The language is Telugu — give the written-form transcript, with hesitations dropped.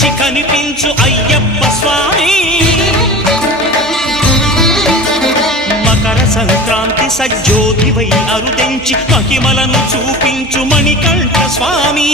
మించి కనిపించు అయ్యప్ప స్వామి మకర సంక్రాంతి సజ్జోతివై అరుదెంచి మహిమలను చూపించు మణికంఠ స్వామి